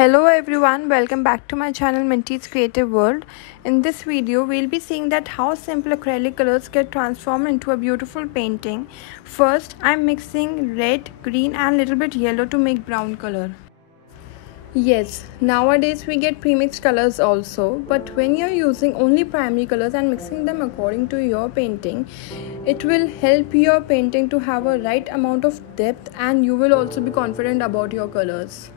Hello everyone, welcome back to my channel Minty's Creative World. In this video, we'll be seeing that how simple acrylic colors get transformed into a beautiful painting. First, I'm mixing red, green and little bit yellow to make brown color. Yes, nowadays we get premixed colors also, but when you're using only primary colors and mixing them according to your painting, it will help your painting to have a right amount of depth and you will also be confident about your colors.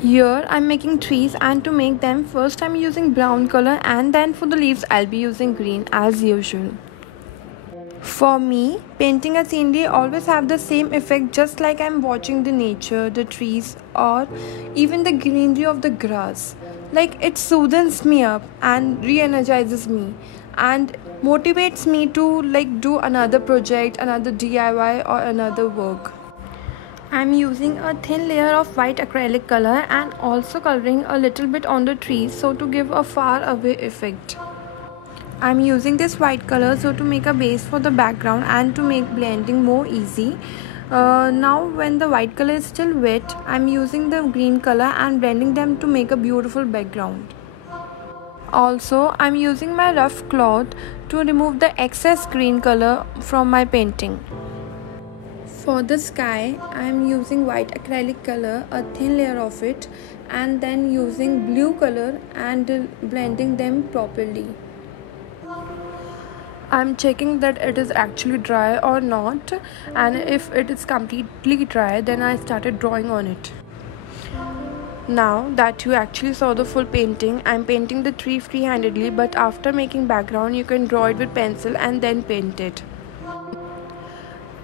Here I'm making trees, and to make them first I'm using brown color and then for the leaves I'll be using green as usual. For me, painting a scenery always have the same effect, just like I'm watching the nature, the trees or even the greenery of the grass. Like it soothes me up and re-energizes me and motivates me to do another project, another DIY or another work. I'm using a thin layer of white acrylic color and also coloring a little bit on the trees so to give a far away effect. I'm using this white color so to make a base for the background and to make blending more easy. Now when the white color is still wet, I'm using the green color and blending them to make a beautiful background. Also, I'm using my rough cloth to remove the excess green color from my painting. For the sky, I am using white acrylic color, a thin layer of it, and then using blue color and blending them properly. I am checking that it is actually dry or not, and if it is completely dry, then I started drawing on it. Now that you actually saw the full painting, I am painting the tree free-handedly, but after making background, you can draw it with pencil and then paint it.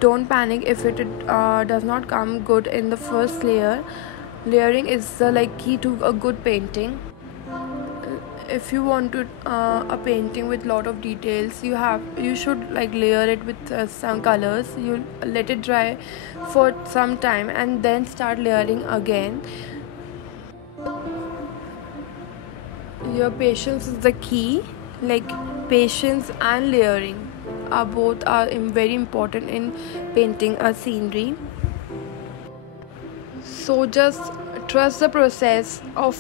Don't panic if it does not come good in the first layer. Layering is the key to a good painting. If you want to a painting with lot of details, you should layer it with some colors. You let it dry for some time and then start layering again. Your patience is the key. Patience and layering are very important in painting a scenery. So just trust the process of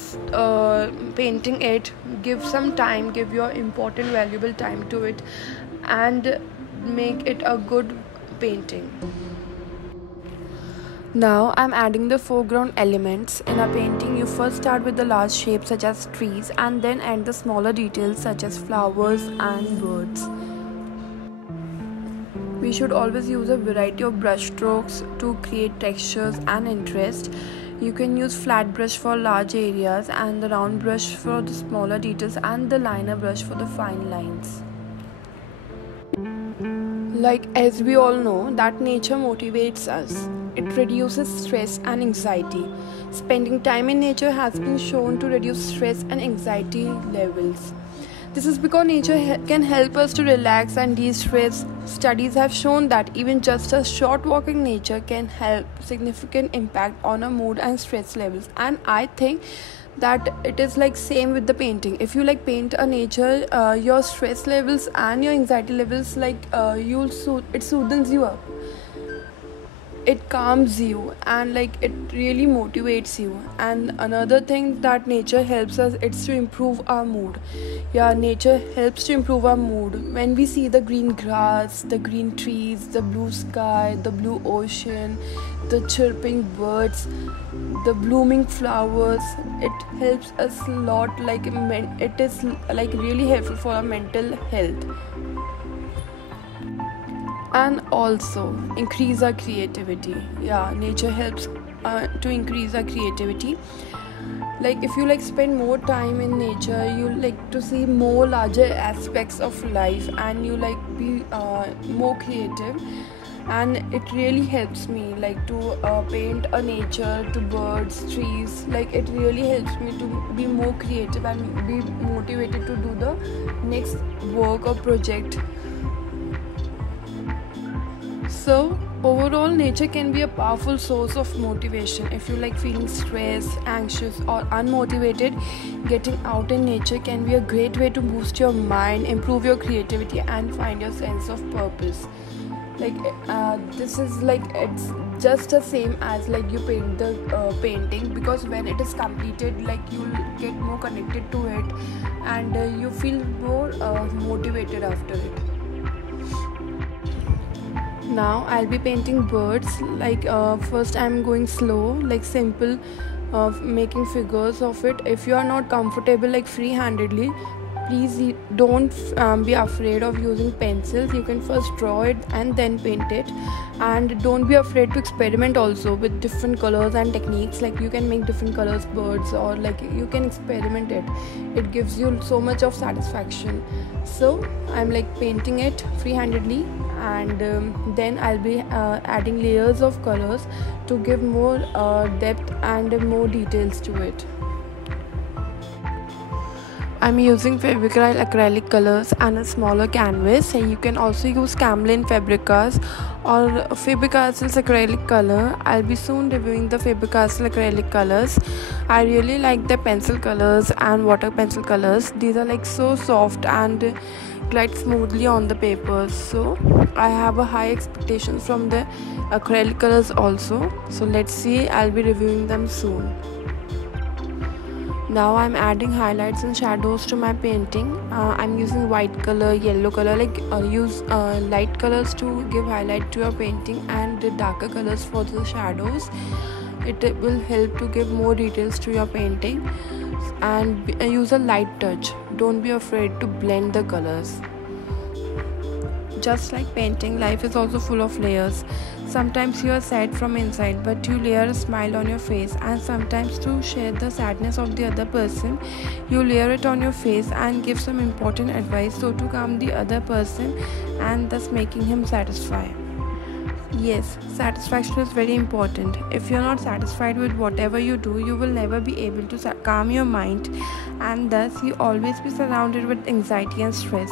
painting it. Give some time, give your important valuable time to it and make it a good painting. Now I'm adding the foreground elements. In a painting, you first start with the large shapes such as trees and then add the smaller details such as flowers and birds. We should always use a variety of brush strokes to create textures and interest. You can use flat brush for large areas and the round brush for the smaller details and the liner brush for the fine lines. As we all know that nature motivates us. It reduces stress and anxiety. Spending time in nature has been shown to reduce stress and anxiety levels. This is because nature can help us to relax and de-stress. Studies have shown that even just a short walk in nature can have significant impact on our mood and stress levels. And I think that it is same with the painting. If you paint a nature, your stress levels and your anxiety levels it soothes you up. It calms you and it really motivates you. And another thing that nature helps us, it's to improve our mood. Nature helps to improve our mood. When we see the green grass, the green trees, the blue sky, the blue ocean, the chirping birds, the blooming flowers, it helps us a lot. It is really helpful for our mental health. And also increase our creativity. Nature helps to increase our creativity. If you spend more time in nature, you to see more larger aspects of life and you be more creative. And it really helps me to paint a nature, to birds, trees. It really helps me to be more creative and be motivated to do the next work or project. So overall, nature can be a powerful source of motivation. If you feeling stressed, anxious or unmotivated, getting out in nature can be a great way to boost your mind, improve your creativity and find your sense of purpose. This is like it's just the same as like you paint the painting, because when it is completed, like you'll get more connected to it, and you feel more motivated after it. Now I'll be painting birds. First I'm going slow, like simple, making figures of it. If you are not comfortable like free-handedly, please don't be afraid of using pencils. You can first draw it and then paint it, and don't be afraid to experiment also with different colors and techniques. Like you can make different colors birds, or like you can experiment it gives you so much of satisfaction. So I'm like painting it free-handedly, and then I'll be adding layers of colors to give more depth and more details to it. I'm using Fevicryl acrylic colors and a smaller canvas. You can also use Camlin Fabric-Cast or Faber-Castell's acrylic color. I'll be soon reviewing the Faber-Castell acrylic colors. I really like the pencil colors and water pencil colors. These are like so soft and glide smoothly on the paper. So I have a high expectation from the acrylic colors also. So let's see, I'll be reviewing them soon. Now I'm adding highlights and shadows to my painting. I'm using white color, yellow color, use light colors to give highlight to your painting, and darker colors for the shadows. It will help to give more details to your painting, and use a light touch. Don't be afraid to blend the colors. Just like painting, life is also full of layers. Sometimes you are sad from inside, but you layer a smile on your face, and sometimes to share the sadness of the other person, you layer it on your face and give some important advice, so to calm the other person and thus making him satisfy. Yes, satisfaction is very important. If you're not satisfied with whatever you do, you will never be able to calm your mind, and thus you always be surrounded with anxiety and stress.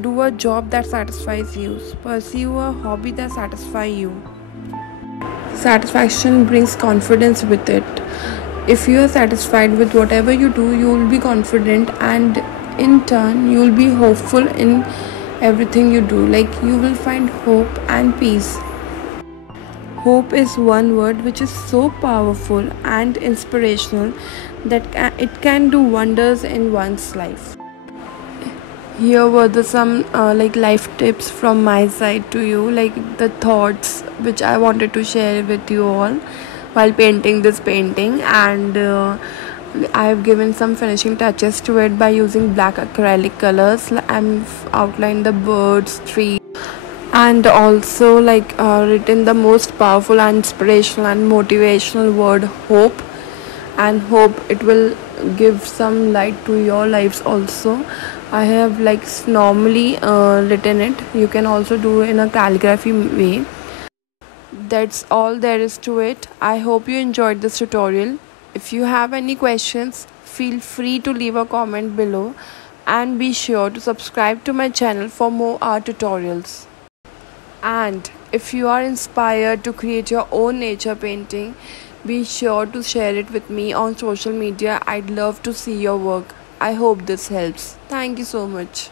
Do a job that satisfies you. Pursue a hobby that satisfies you. Satisfaction brings confidence with it. If you are satisfied with whatever you do, you will be confident, and in turn you will be hopeful in everything you do. Like you will find hope and peace. Hope is one word which is so powerful and inspirational that it can do wonders in one's life. Here were some life tips from my side to you, like the thoughts which I wanted to share with you all while painting this painting, and I have given some finishing touches to it by using black acrylic colors. I'm outlined the birds, trees, and also written the most powerful and inspirational and motivational word hope, and hope it will give some light to your lives also. I have normally written it. You can also do in a calligraphy way. That's all there is to it. I hope you enjoyed this tutorial. If you have any questions, feel free to leave a comment below, and be sure to subscribe to my channel for more art tutorials. And if you are inspired to create your own nature painting, be sure to share it with me on social media. I'd love to see your work. I hope this helps. Thank you so much.